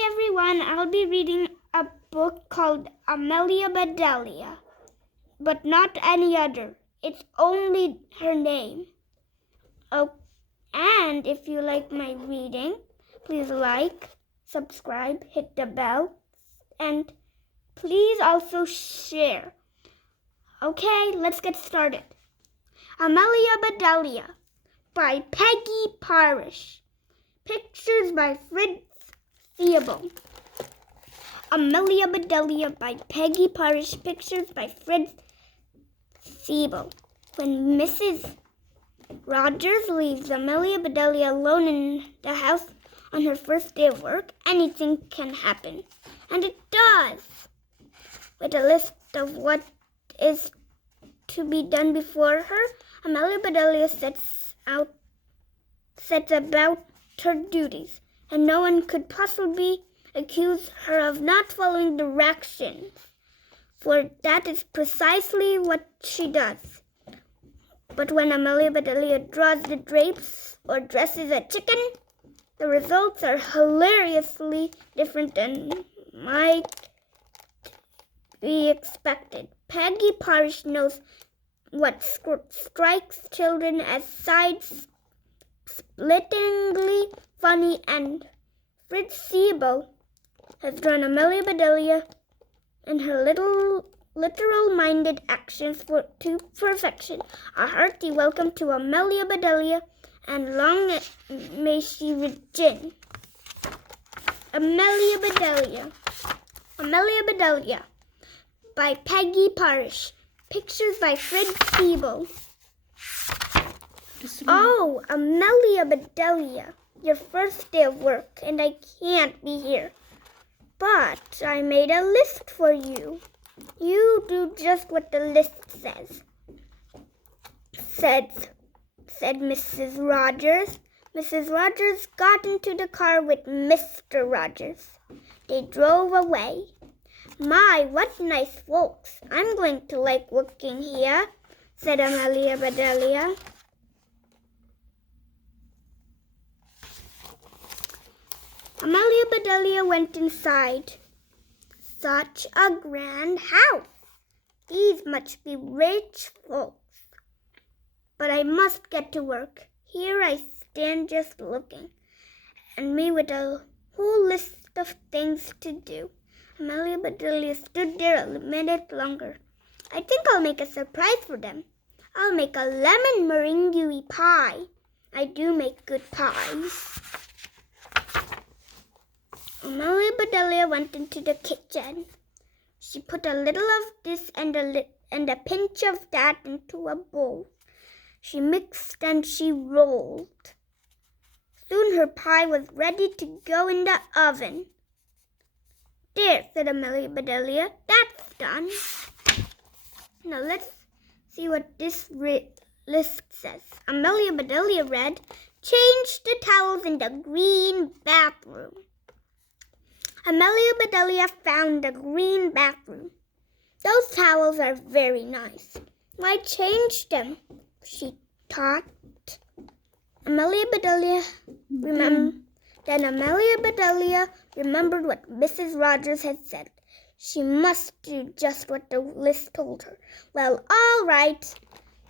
Hi everyone, I'll be reading a book called Amelia Bedelia, but not any other. It's only her name. Oh, and if you like my reading, please like, subscribe, hit the bell, and please also share. Okay, let's get started. Amelia Bedelia by Peggy Parish. Pictures by Fritz. Siebel. Amelia Bedelia by Peggy Parish. Pictures by Fritz. Siebel. When Mrs. Rogers leaves Amelia Bedelia alone in the house on her first day of work, anything can happen. And it does. With a list of what is to be done before her, Amelia Bedelia sets about her duties, and no one could possibly accuse her of not following directions, for that is precisely what she does. But when Amelia Bedelia draws the drapes or dresses a chicken, the results are hilariously different than might be expected. Peggy Parish knows what strikes children as side-splittingly funny, and Fritz Siebel has drawn Amelia Bedelia and her literal-minded actions to perfection. A hearty welcome to Amelia Bedelia, and long may she reign. Amelia Bedelia by Peggy Parish. Pictures by Fritz Siebel. Oh, Amelia Bedelia, your first day of work, and I can't be here. But I made a list for you. You do just what the list says, said Mrs. Rogers. Mrs. Rogers got into the car with Mr. Rogers. They drove away. My, what nice folks. I'm going to like working here, said Amelia Bedelia. Amelia Bedelia went inside. Such a grand house. These must be rich folks. But I must get to work. Here I stand just looking, and me with a whole list of things to do. Amelia Bedelia stood there a minute longer. I think I'll make a surprise for them. I'll make a lemon meringue pie. I do make good pies. Amelia Bedelia went into the kitchen. She put a little of this and a pinch of that into a bowl. She mixed and she rolled. Soon her pie was ready to go in the oven. There, said Amelia Bedelia, that's done. Now let's see what this list says. Amelia Bedelia read, change the towels in the green bathroom. Amelia Bedelia found the green bathroom. Those towels are very nice. Why change them? She thought. Amelia Bedelia remembered what Mrs. Rogers had said. She must do just what the list told her. Well, all right,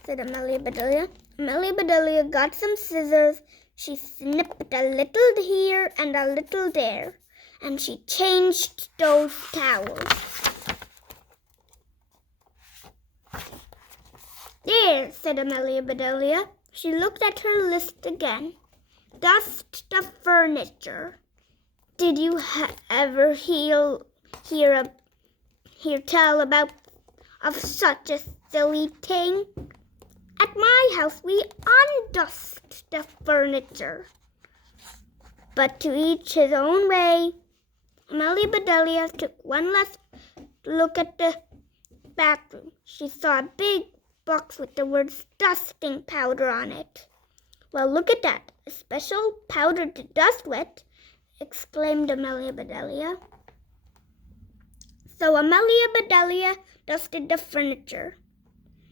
said Amelia Bedelia. Amelia Bedelia got some scissors. She snipped a little here and a little there, and she changed those towels. There, said Amelia Bedelia. She looked at her list again. Dust the furniture. Did you ever hear tell of such a silly thing? At my house, we undust the furniture. But to each his own way. Amelia Bedelia took one last look at the bathroom. She saw a big box with the words dusting powder on it. Well, look at that. A special powder to dust with, exclaimed Amelia Bedelia. So Amelia Bedelia dusted the furniture.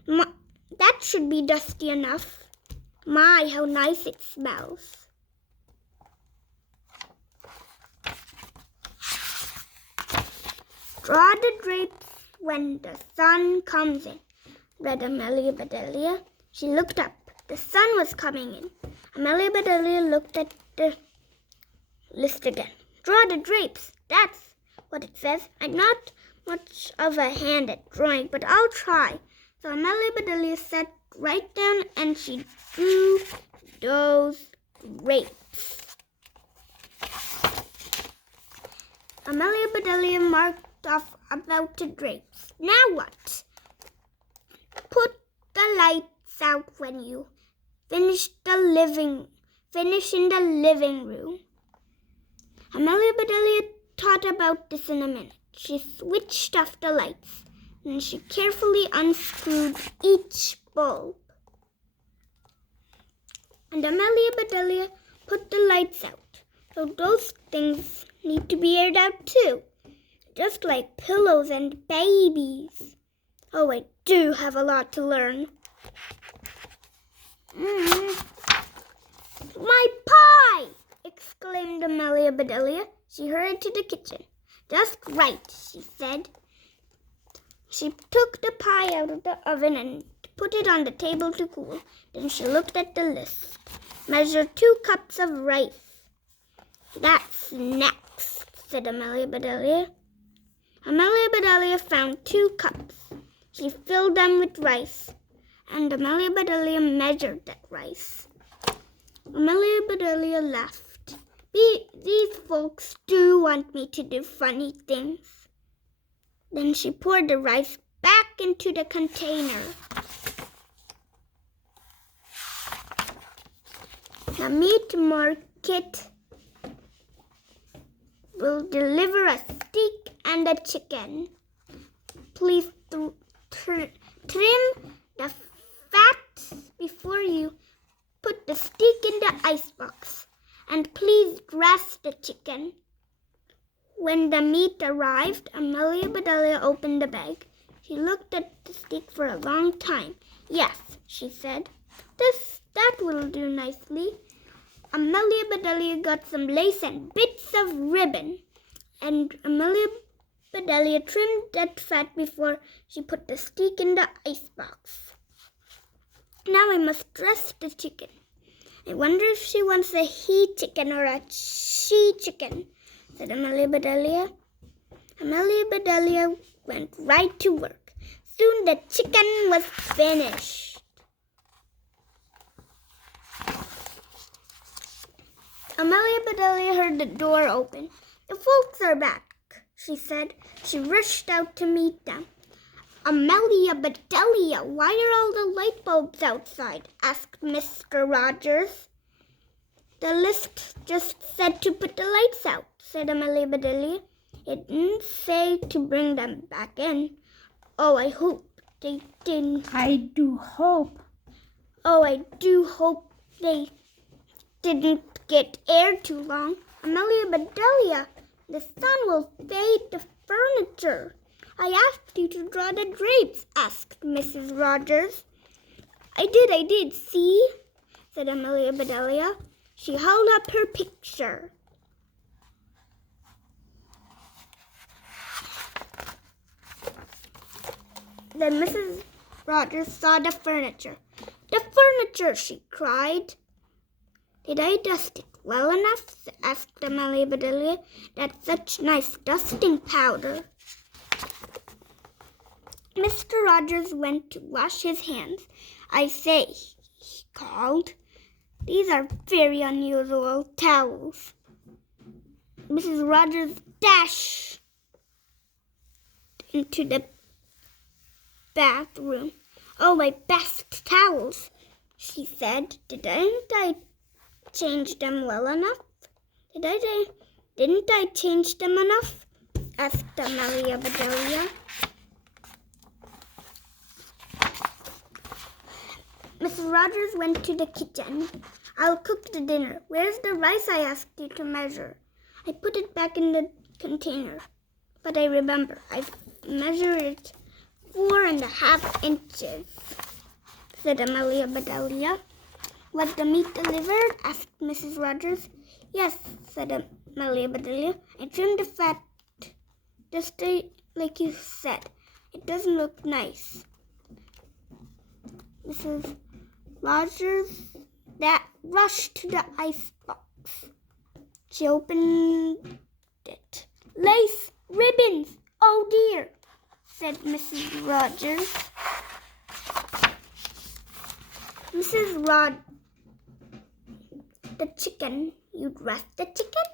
That should be dusty enough. My, how nice it smells. Draw the drapes when the sun comes in, read Amelia Bedelia. She looked up. The sun was coming in. Amelia Bedelia looked at the list again. Draw the drapes. That's what it says. I'm not much of a hand at drawing, but I'll try. So Amelia Bedelia sat right down and she drew those drapes. Amelia Bedelia marked off about the drapes. Now what? Put the lights out when you finish in the living room. Amelia Bedelia thought about this in a minute. She switched off the lights, and she carefully unscrewed each bulb. And Amelia Bedelia put the lights out. So those things need to be aired out too, just like pillows and babies. Oh, I do have a lot to learn. My pie! Exclaimed Amelia Bedelia. She hurried to the kitchen. Just right, she said. She took the pie out of the oven and put it on the table to cool. Then she looked at the list. Measure 2 cups of rice. That's next, said Amelia Bedelia. Amelia Bedelia found 2 cups. She filled them with rice, and Amelia Bedelia measured that rice. Amelia Bedelia laughed. These folks do want me to do funny things. Then she poured the rice back into the container. The meat market will deliver a steak and a chicken. Please trim the fat before you put the steak in the icebox. And please dress the chicken. When the meat arrived, Amelia Bedelia opened the bag. She looked at the steak for a long time. Yes, she said, that will do nicely. Amelia Bedelia got some lace and bits of ribbon, and Amelia Bedelia trimmed that fat before she put the steak in the icebox. Now I must dress the chicken. I wonder if she wants a he chicken or a she chicken, said Amelia Bedelia. Amelia Bedelia went right to work. Soon the chicken was finished. Amelia Bedelia heard the door open. The folks are back, she said. She rushed out to meet them. Amelia Bedelia, why are all the light bulbs outside? Asked Mr. Rogers. The list just said to put the lights out, said Amelia Bedelia. It didn't say to bring them back in. Oh, I hope they didn't. I do hope. Oh, I do hope they didn't get aired too long. Amelia Bedelia, the sun will fade the furniture. I asked you to draw the drapes, asked Mrs. Rogers. I did, see, said Amelia Bedelia. She held up her picture. Then Mrs. Rogers saw the furniture. The furniture, she cried. Did I dust it well enough? Asked Amelia Bedelia. That's such nice dusting powder. Mr. Rogers went to wash his hands. I say, he called, these are very unusual towels. Mrs. Rogers dashed into the bathroom. Oh, my best towels, she said. Didn't I change them well enough? Didn't I change them enough? Asked Amelia Bedelia. Mrs. Rogers went to the kitchen. I'll cook the dinner. Where's the rice I asked you to measure? I put it back in the container. But I remember, I measured it 4.5 inches, said Amelia Bedelia. Was the meat delivered? Asked Mrs. Rogers. Yes, said Amelia Bedelia. I trimmed the fat Just like you said. It doesn't look nice. Mrs. Rogers rushed to the icebox. She opened it. Lace, ribbons, oh dear, said Mrs. Rogers. The chicken. You dressed the chicken?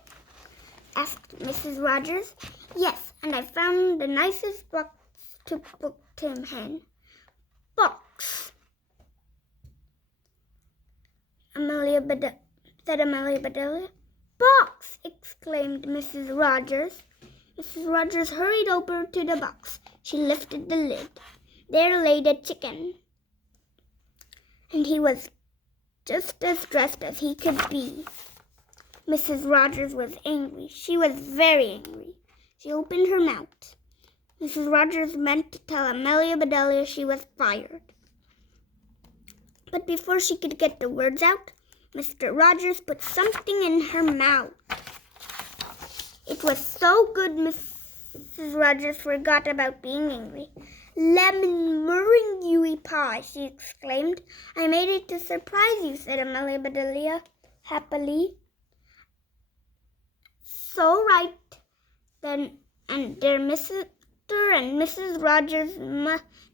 Asked Mrs. Rogers. Yes, and I found the nicest box to put him in. Box, said Amelia Bedelia. Box, exclaimed Mrs. Rogers. Mrs. Rogers hurried over to the box. She lifted the lid. There lay the chicken, and he was just as dressed as he could be. Mrs. Rogers was angry. She was very angry. She opened her mouth. Mrs. Rogers meant to tell Amelia Bedelia she was fired. But before she could get the words out, Mr. Rogers put something in her mouth. It was so good Mrs. Rogers forgot about being angry. Lemon meringue pie, she exclaimed. I made it to surprise you, said Amelia Bedelia happily. So right then and there Mr. and Mrs. Rogers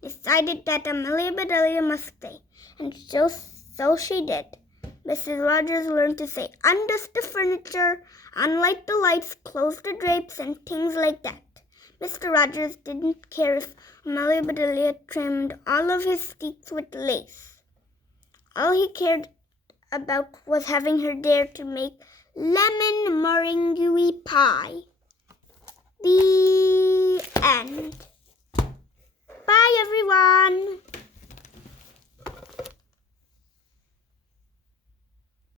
decided that Amelia Bedelia must stay, and so she did. Mrs. Rogers learned to say, undust the furniture, unlight the lights, close the drapes, and things like that. Mr. Rogers didn't care if Amelia Bedelia trimmed all of his steaks with lace. All he cared about was having her dare to make lemon meringue pie. The end.